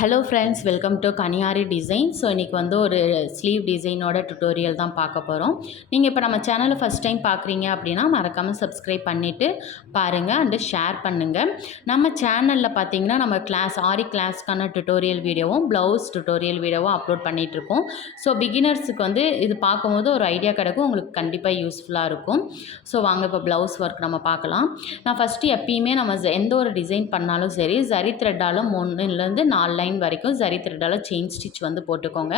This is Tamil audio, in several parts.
Hello friends, welcome to Kaniyari design. So இன்றைக்கி வந்து ஒரு ஸ்லீவ் டிசைனோட டுட்டோரியல் தான் பார்க்க போகிறோம். நீங்கள் இப்போ நம்ம சேனலை ஃபஸ்ட் டைம் பார்க்குறீங்க அப்படின்னா மறக்காமல் சப்ஸ்கிரைப் பண்ணிவிட்டு பாருங்கள் அண்டு ஷேர் பண்ணுங்கள். நம்ம சேனலில் பார்த்தீங்கன்னா நம்ம ஆரி கிளாஸ்க்கான டுட்டோரியல் வீடியோவும் ப்ளவுஸ் டுட்டோரியல் வீடியோவும் அப்லோட் பண்ணிகிட்ருக்கோம். ஸோ பிகினர்ஸுக்கு வந்து இது பார்க்கும்போது ஒரு ஐடியா கிடைக்கும், உங்களுக்கு கண்டிப்பாக யூஸ்ஃபுல்லாக இருக்கும். ஸோ வாங்க இப்போ ப்ளவுஸ் ஒர்க் நம்ம பார்க்கலாம். நான் ஃபஸ்ட்டு எப்பயுமே நம்ம எந்த ஒரு டிசைன் பண்ணாலும் சரி, ஜரி த்ரெட்டால் 3லேருந்து 4 லைன் வரைக்கும் ஜரி த்ரெட்டால் செயின் ஸ்டிச் வந்து போட்டுக்கோங்க.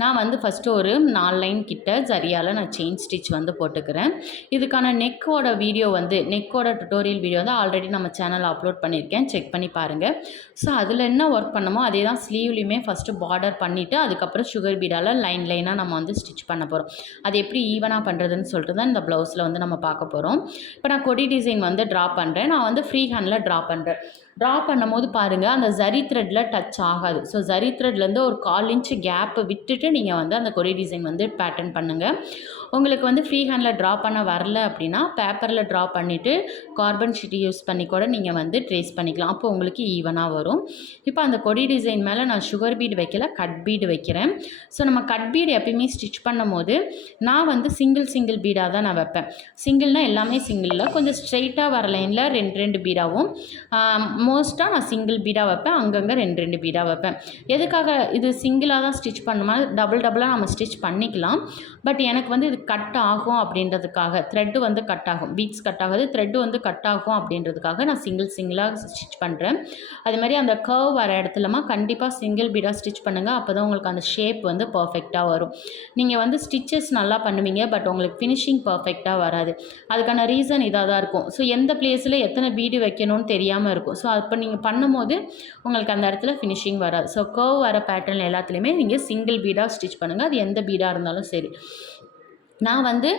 நான் வந்து ஃபஸ்ட்டு ஒரு 4 லைன் கிட்ட ஜரியால் நான் செயின் ஸ்டிச் வந்து போட்டுக்கிறேன். இதுக்கான நெக்கோட வீடியோ வந்து நெக்கோட டுட்டோரியல் வீடியோ வந்து ஆல்ரெடி நம்ம சேனலில் அப்லோட் பண்ணியிருக்கேன், செக் பண்ணி பாருங்கள். ஸோ அதில் என்ன ஒர்க் பண்ணமோ அதே தான் ஸ்லீவ்லேயுமே ஃபஸ்ட்டு பார்டர் பண்ணிவிட்டு அதுக்கப்புறம் சுகர் பீடால் லைனாக நம்ம வந்து ஸ்டிச் பண்ண போகிறோம். அது எப்படி ஈவனாக பண்ணுறதுன்னு சொல்லிட்டு தான் இந்த ப்ளவுஸில் வந்து நம்ம பார்க்க போகிறோம். இப்போ நான் கொடி டிசைன் வந்து ட்ரா பண்ணுறேன். நான் வந்து ஃப்ரீ ஹேண்டில் ட்ரா பண்ணுறேன். ட்ரா பண்ணும்போது பாருங்கள் அந்த ஜரி த்ரெட்டில் டச் ஆகாது. ஸோ ஜரி த்ரெட்லேருந்து ஒரு 1/4 இன்ச்சு கேப்பு விட்டுட்டு நீங்கள் வந்து அந்த கொடி டிசைன் வந்து பேட்டர்ன் பண்ணுங்கள். உங்களுக்கு வந்து ஃப்ரீ ஹேண்டில் ட்ரா பண்ண வரல அப்படின்னா பேப்பரில் ட்ரா பண்ணிவிட்டு கார்பன் ஷீட் யூஸ் பண்ணி கூட நீங்கள் வந்து ட்ரேஸ் பண்ணிக்கலாம். அப்போ உங்களுக்கு ஈவனாக வரும். இப்போ அந்த கொடி டிசைன் மேலே நான் சுகர் பீடு வைக்கல, கட் பீடு வைக்கிறேன். ஸோ நம்ம கட் பீடு எப்பயுமே ஸ்டிச் பண்ணும் போது நான் வந்து சிங்கிள் பீடாக தான் நான் வைப்பேன். சிங்கிள்னால் எல்லாமே சிங்கிளில் கொஞ்சம் ஸ்ட்ரெயிட்டாக வர லைனில் 2 பீடாகவும், மோஸ்ட்டாக நான் சிங்கிள் பீடாக வைப்பேன். அங்கங்கே 2 பீடாக வைப்பேன். எதுக்காக இது சிங்கிளாக தான் ஸ்டிச் பண்ணுமா, டபுளாக நம்ம ஸ்டிச் பண்ணிக்கலாம். பட் எனக்கு வந்து இது கட் ஆகும் அப்படின்றதுக்காக, த்ரெட்டு வந்து கட் ஆகும், பீட்ஸ் கட் ஆகுது, த்ரெட்டு வந்து கட் ஆகும் அப்படின்றதுக்காக நான் சிங்கிளாக ஸ்டிச் பண்ணுறேன். அது மாதிரி அந்த கர்வ் வர இடத்துலமா கண்டிப்பாக சிங்கிள் பீடாக ஸ்டிச் பண்ணுங்கள். அப்போ தான் உங்களுக்கு அந்த ஷேப் வந்து பர்ஃபெக்டாக வரும். நீங்கள் வந்து ஸ்டிச்சஸ் நல்லா பண்ணுவீங்க, பட் உங்களுக்கு ஃபினிஷிங் பர்ஃபெக்டாக வராது. அதுக்கான ரீசன் இதாக தான் இருக்கும். ஸோ எந்த பிளேஸில் எத்தனை பீடு வைக்கணும்னு தெரியாமல் இருக்கும். ஸோ அப்போ நீங்கள் பண்ணும்போது உங்களுக்கு அந்த இடத்துல ஃபினிஷிங் வராது. ஸோ கர்வ் வர பேட்டர்ன் எல்லாத்துலேயுமே நீங்கள் சிங்கிள் பீடாக ஸ்டிச் பண்ணுங்கள். அது எந்த பீடாக இருந்தாலும் சரி. நான் வந்து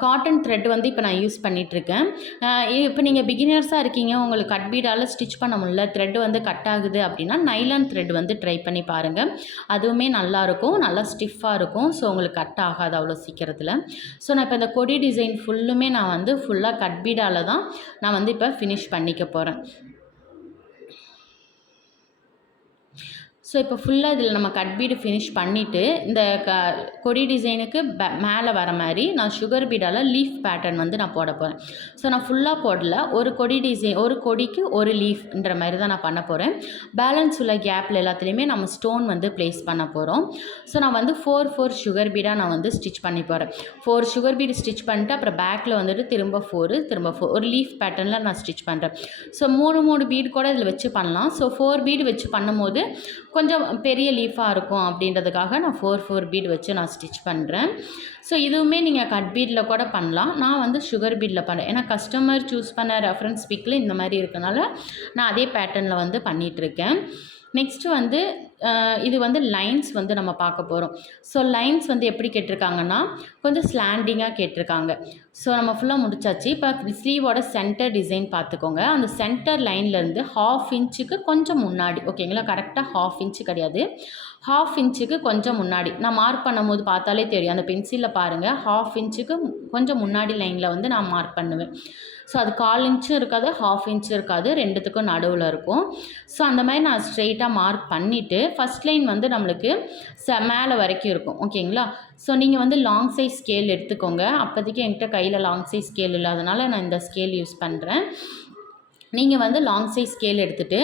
காட்டன் த்ரெட் வந்து இப்போ நான் யூஸ் பண்ணிகிட்ருக்கேன். இப்போ நீங்கள் பிகினர்ஸாக இருக்கீங்க, உங்களுக்கு கட் பீடால் ஸ்டிச் பண்ண முடியல, த்ரெட் வந்து கட் ஆகுது அப்படின்னா நைலான் த்ரெட் வந்து ட்ரை பண்ணி பாருங்கள். அதுவுமே நல்லாயிருக்கும், நல்லா ஸ்டிஃபாக இருக்கும். ஸோ உங்களுக்கு கட் ஆகாது அவ்வளோ சீக்கிரத்தில். ஸோ நான் இப்போ இந்த கொடி டிசைன் ஃபுல்லுமே நான் வந்து ஃபுல்லாக கட் பீடால் தான் நான் வந்து இப்போ ஃபினிஷ் பண்ணிக்க போகிறேன். ஸோ இப்போ ஃபுல்லாக இதில் நம்ம கட் பீடு ஃபினிஷ் பண்ணிவிட்டு இந்த கொடி டிசைனுக்கு மேலே வர மாதிரி நான் சுகர் பீடால் லீஃப் பேட்டர்ன் வந்து நான் போட போகிறேன். ஸோ நான் ஃபுல்லாக போடல, ஒரு கொடி டிசைன், ஒரு கொடிக்கு ஒரு லீஃப்ன்ற மாதிரி தான் நான் பண்ண போகிறேன். பேலன்ஸ் உள்ள கேப்பில் எல்லாத்துலேயுமே நம்ம ஸ்டோன் வந்து ப்ளேஸ் பண்ண போகிறோம். ஸோ நான் வந்து 4 சுகர் பீடாக நான் வந்து ஸ்டிச் பண்ணி போகிறேன். 4 சுகர் பீடு ஸ்டிச் பண்ணிட்டு அப்புறம் பேக்கில் வந்துட்டு திரும்ப 4 ஒரு லீஃப் பேட்டர்னில் நான் ஸ்டிச் பண்ணுறேன். ஸோ 3 பீடு கூட இதில் வச்சு பண்ணலாம். ஸோ 4 பீடு வச்சு பண்ணும்போது கொஞ்சம் பெரிய லீஃபாக இருக்கும் அப்படின்றதுக்காக நான் 4 பீட் வச்சு நான் ஸ்டிச் பண்ணுறேன். ஸோ இதுவுமே நீங்கள் கட் பீடில் கூட பண்ணலாம். நான் வந்து சுகர் பீடில் பண்ணுறேன். ஏன்னா கஸ்டமர் சூஸ் பண்ண ரெஃபரன்ஸ் பிக்கில் இந்த மாதிரி இருக்கனால நான் அதே பேட்டர்னில் வந்து பண்ணிகிட்ருக்கேன். நெக்ஸ்ட்டு வந்து இது வந்து லைன்ஸ் வந்து நம்ம பார்க்க போகிறோம். ஸோ லைன்ஸ் வந்து எப்படி கேட்டிருக்காங்கன்னா கொஞ்சம் ஸ்லாண்டிங்காக கேட்டிருக்காங்க. ஸோ நம்ம ஃபுல்லாக முடிச்சாச்சு. இப்போ ஸ்லீவோட சென்டர் டிசைன் பார்த்துக்கோங்க. அந்த சென்டர் லைன்லேருந்து 1/2 இன்ச்சுக்கு கொஞ்சம் முன்னாடி, ஓகேங்களா, கரெக்டாக 1/2 இன்ச்சு கிடையாது, 1/2 இன்ச்சுக்கு கொஞ்சம் முன்னாடி நான் மார்க் பண்ணும்போது பார்த்தாலே தெரியும். அந்த பென்சிலில் பாருங்கள், 1/2 இன்ச்சுக்கு கொஞ்சம் முன்னாடி லைனில் வந்து நான் மார்க் பண்ணுவேன். ஸோ அது 1/4 இன்ச்சும் இருக்காது, 1/2 இன்ச்சும் இருக்காது, ரெண்டுத்துக்கும் நடுவில் இருக்கும். ஸோ அந்த மாதிரி நான் ஸ்ட்ரெயிட்டாக மார்க் பண்ணிவிட்டு ஃபஸ்ட் லைன் வந்து நம்மளுக்கு மேலே வரைக்கும் இருக்கும், ஓகேங்களா. ஸோ நீங்கள் வந்து லாங் சைஸ் ஸ்கேல் எடுத்துக்கோங்க. அப்போதைக்கு என்கிட்ட கையில் லாங் சைஸ் ஸ்கேல் இல்லாதனால நான் இந்த ஸ்கேல் யூஸ் பண்ணுறேன். நீங்கள் வந்து லாங் சைஸ் ஸ்கேல் எடுத்துகிட்டு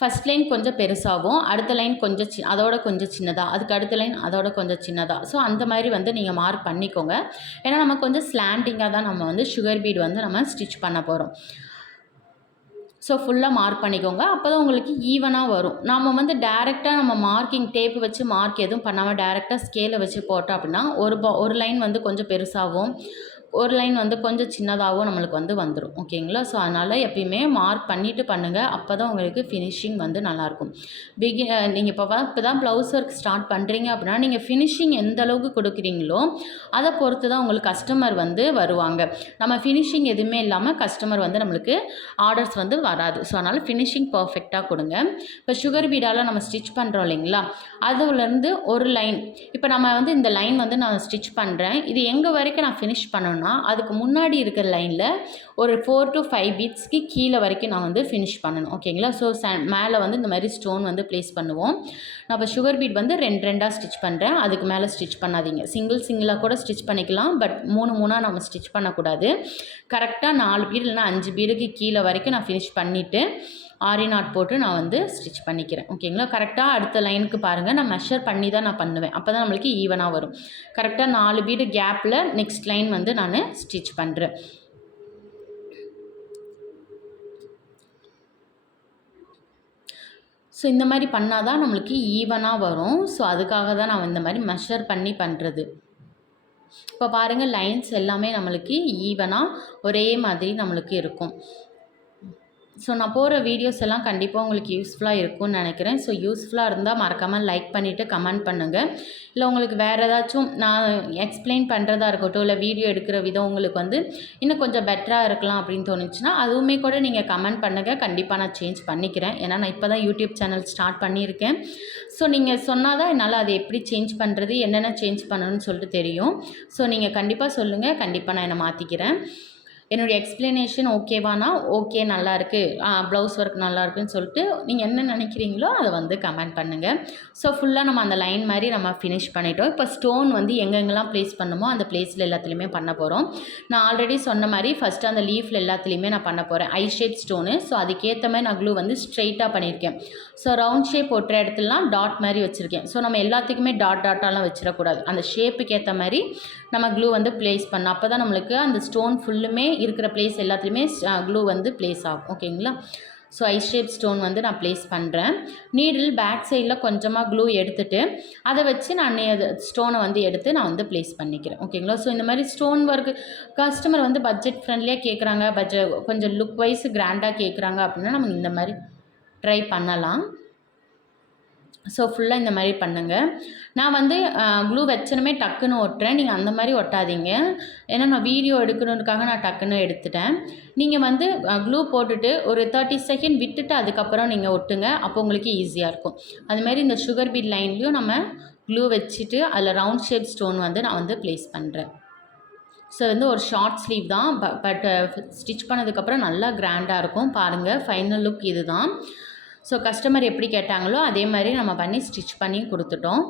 ஃபஸ்ட் லைன் கொஞ்சம் பெருசாகவும், அடுத்த லைன் கொஞ்சம் அதோட கொஞ்சம் சின்னதாக, அதுக்கு அடுத்த லைன் அதோட கொஞ்சம் சின்னதாக, ஸோ அந்த மாதிரி வந்து நீங்கள் மார்க் பண்ணிக்கோங்க. ஏன்னா நம்ம கொஞ்சம் ஸ்லாண்டிங்காக தான் நம்ம வந்து சுகர் பீட் வந்து நம்ம ஸ்டிச் பண்ண போகிறோம். ஸோ ஃபுல்லாக மார்க் பண்ணிக்கோங்க. அப்போ தான் உங்களுக்கு ஈவனாக வரும். நம்ம வந்து டேரெக்டாக நம்ம மார்க்கிங் டேப்பு வச்சு மார்க் எதுவும் பண்ணாமல் டேரெக்டாக ஸ்கேலை வச்சு போட்டோம் அப்படின்னா ஒரு லைன் வந்து கொஞ்சம் பெருசாகவும், ஒரு லைன் வந்து கொஞ்சம் சின்னதாகவும் நம்மளுக்கு வந்து வந்துடும், ஓகேங்களா. ஸோ அதனால் எப்பயுமே மார்க் பண்ணிவிட்டு பண்ணுங்கள். அப்போ தான் உங்களுக்கு ஃபினிஷிங் வந்து நல்லாயிருக்கும். நீங்கள் இப்போ தான் ப்ளவுஸ் ஒர்க் ஸ்டார்ட் பண்ணுறீங்க அப்படின்னா நீங்கள் ஃபினிஷிங் எந்த அளவுக்கு கொடுக்குறீங்களோ அதை பொறுத்து தான் உங்களுக்கு கஸ்டமர் வந்து வருவாங்க. நம்ம ஃபினிஷிங் எதுவுமே இல்லாமல் கஸ்டமர் வந்து நம்மளுக்கு ஆர்டர்ஸ் வந்து வராது. ஸோ அதனால் ஃபினிஷிங் பர்ஃபெக்டாக கொடுங்க. இப்போ சுகர் பீடால் நம்ம ஸ்டிச் பண்ணுறோம் இல்லைங்களா, அதுலேருந்து ஒரு லைன், இப்போ நம்ம வந்து இந்த லைன் வந்து நான் ஸ்டிச் பண்ணுறேன். இது எங்கே வரைக்கும் நான் ஃபினிஷ் பண்ணணும் பண்ணோன்னா அதுக்கு முன்னாடி இருக்கிற லைனில் ஒரு 4 to 5 பீட்ஸ்க்கு கீழே வரைக்கும் நான் வந்து ஃபினிஷ் பண்ணணும். ஓகேங்களா? ஸோ மேலே வந்து இந்த மாதிரி ஸ்டோன் வந்து ப்ளேஸ் பண்ணுவோம். நான் இப்போ சுகர் பீட் வந்து 2 ஸ்டிச் பண்ணுறேன். அதுக்கு மேலே ஸ்டிச் பண்ணாதீங்க. சிங்கிளாக கூட ஸ்டிச் பண்ணிக்கலாம். பட் 3 நம்ம ஸ்டிச் பண்ணக்கூடாது. கரெக்டாக 4 பீடு இல்லைனா 5 பீடுக்கு கீழே வரைக்கும் நான் ஃபினிஷ் பண்ணிவிட்டு ஆரி நாட் போட்டு நான் வந்து ஸ்டிச் பண்ணிக்கிறேன். ஓகேங்களா? கரெக்டாக அடுத்த லைனுக்கு பாருங்கள், நான் மெஷர் பண்ணி தான் நான் பண்ணுவேன். அப்போ தான் நம்மளுக்கு ஈவனாக வரும். கரெக்டாக 4 பீடு கேப்பில் நெக்ஸ்ட் லைன் வந்து நான் ஸ்டிச் பண்ணுறேன். ஸோ இந்த மாதிரி பண்ணால் தான் நம்மளுக்கு ஈவனாக வரும். ஸோ அதுக்காக தான் நான் இந்த மாதிரி மெஷர் பண்ணி பண்ணுறது. இப்போ பாருங்கள், லைன்ஸ் எல்லாமே நம்மளுக்கு ஈவனாக ஒரே மாதிரி நம்மளுக்கு இருக்கும். ஸோ நான் போகிற வீடியோஸ் எல்லாம் கண்டிப்பாக உங்களுக்கு யூஸ்ஃபுல்லாக இருக்கும்னு நினைக்கிறேன். ஸோ யூஸ்ஃபுல்லாக இருந்தால் மறக்காமல் லைக் பண்ணிவிட்டு கமெண்ட் பண்ணுங்கள். இல்லை உங்களுக்கு வேறு ஏதாச்சும் நான் எக்ஸ்பிளைன் பண்ணுறதா இருக்கட்டும், இல்லை வீடியோ எடுக்கிற விதம் உங்களுக்கு வந்து இன்னும் கொஞ்சம் பெட்டராக இருக்கலாம் அப்படின்னு தோணுச்சுன்னா அதுவுமே கூட நீங்கள் கமெண்ட் பண்ணுங்கள். கண்டிப்பாக நான் சேஞ்ச் பண்ணிக்கிறேன். ஏன்னா நான் இப்போ தான் யூடியூப் சேனல் ஸ்டார்ட் பண்ணியிருக்கேன். ஸோ நீங்கள் சொன்னால் தான் என்னால் அதை எப்படி சேஞ்ச் பண்ணுறது, என்னென்ன சேஞ்ச் பண்ணணும்னு சொல்லிட்டு தெரியும். ஸோ நீங்கள் கண்டிப்பாக சொல்லுங்கள். கண்டிப்பாக நான் என்னை மாற்றிக்கிறேன். என்னுடைய எக்ஸ்ப்ளனேஷன் ஓகேவானா, ஓகே நல்லாயிருக்கு, ப்ளவுஸ் ஒர்க் நல்லாயிருக்குன்னு சொல்லிட்டு நீங்கள் என்ன நினைக்கிறீங்களோ அதை வந்து கமெண்ட் பண்ணுங்கள். ஸோ ஃபுல்லாக நம்ம அந்த லைன் மாதிரி நம்ம ஃபினிஷ் பண்ணிட்டோம். இப்போ ஸ்டோன் வந்து எங்கெங்கெல்லாம் ப்ளேஸ் பண்ணுமோ அந்த ப்ளேஸில் எல்லாத்துலேயுமே பண்ண போகிறோம். நான் ஆல்ரெடி சொன்ன மாதிரி ஃபஸ்ட்டு அந்த லீஃபில் எல்லாத்துலேயுமே நான் பண்ண போகிறேன். ஐ ஷேப் ஸ்டோனு. ஸோ அதுக்கேற்ற மாதிரி நான் க்ளூ வந்து ஸ்ட்ரெயிட்டாக பண்ணியிருக்கேன். ஸோ ரவுண்ட் ஷேப் ஒட்டுற இடத்துலலாம் டாட் மாதிரி வச்சுருக்கேன். ஸோ நம்ம எல்லாத்துக்குமே டாட்டாலாம் வச்சிடக்கூடாது. அந்த ஷேப்புக்கு ஏற்ற மாதிரி நம்ம க்ளூ வந்து ப்ளேஸ் பண்ணோம். அப்போ தான் நம்மளுக்கு அந்த ஸ்டோன் ஃபுல்லுமே இருக்கிற பிளேஸ் எல்லாத்துலேயுமே க்ளூ வந்து ப்ளேஸ் ஆகும். ஓகேங்களா? ஸோ ஐ ஷேப் ஸ்டோன் வந்து நான் ப்ளேஸ் பண்ணுறேன். நீடில் பேக் சைடில் கொஞ்சமாக க்ளூ எடுத்துகிட்டு அதை வச்சு நான் ஸ்டோனை வந்து எடுத்து நான் வந்து ப்ளேஸ் பண்ணிக்கிறேன். ஓகேங்களா? ஸோ இந்த மாதிரி ஸ்டோன் ஒர்க் கஸ்டமர் வந்து பட்ஜெட் ஃப்ரெண்ட்லியாக கேட்குறாங்க, கொஞ்சம் லுக் வைஸ் கிராண்டாக கேட்குறாங்க அப்படின்னா நம்ம இந்த மாதிரி ட்ரை பண்ணலாம். ஸோ ஃபுல்லாக இந்த மாதிரி பண்ணுங்கள். நான் வந்து க்ளூ வச்சனுமே டக்குன்னு ஒட்டுறேன். நீங்கள் அந்த மாதிரி ஒட்டாதீங்க. ஏன்னா நான் வீடியோ எடுக்கணுன்றதுக்காக நான் டக்குன்னு எடுத்துட்டேன். நீங்கள் வந்து க்ளூ போட்டுட்டு ஒரு 30 செகண்ட் விட்டுட்டு அதுக்கப்புறம் நீங்கள் ஒட்டுங்க. அப்போ உங்களுக்கு ஈஸியாக இருக்கும். அதுமாதிரி இந்த சுகர் பீட் லைன்லேயும் நம்ம க்ளூ வச்சுட்டு அதில் ரவுண்ட் ஷேப் ஸ்டோன் வந்து நான் வந்து ப்ளேஸ் பண்ணுறேன். ஸோ வந்து ஒரு ஷார்ட் ஸ்லீவ் தான். பட் ஸ்டிச் பண்ணதுக்கப்புறம் நல்லா கிராண்டாக இருக்கும். பாருங்கள், ஃபைனல் லுக் இது தான். ஸோ கஸ்டமர் எப்படி கேட்டாங்களோ அதே மாதிரி நம்ம பண்ணி ஸ்டிச் பண்ணி கொடுத்துட்டோம்.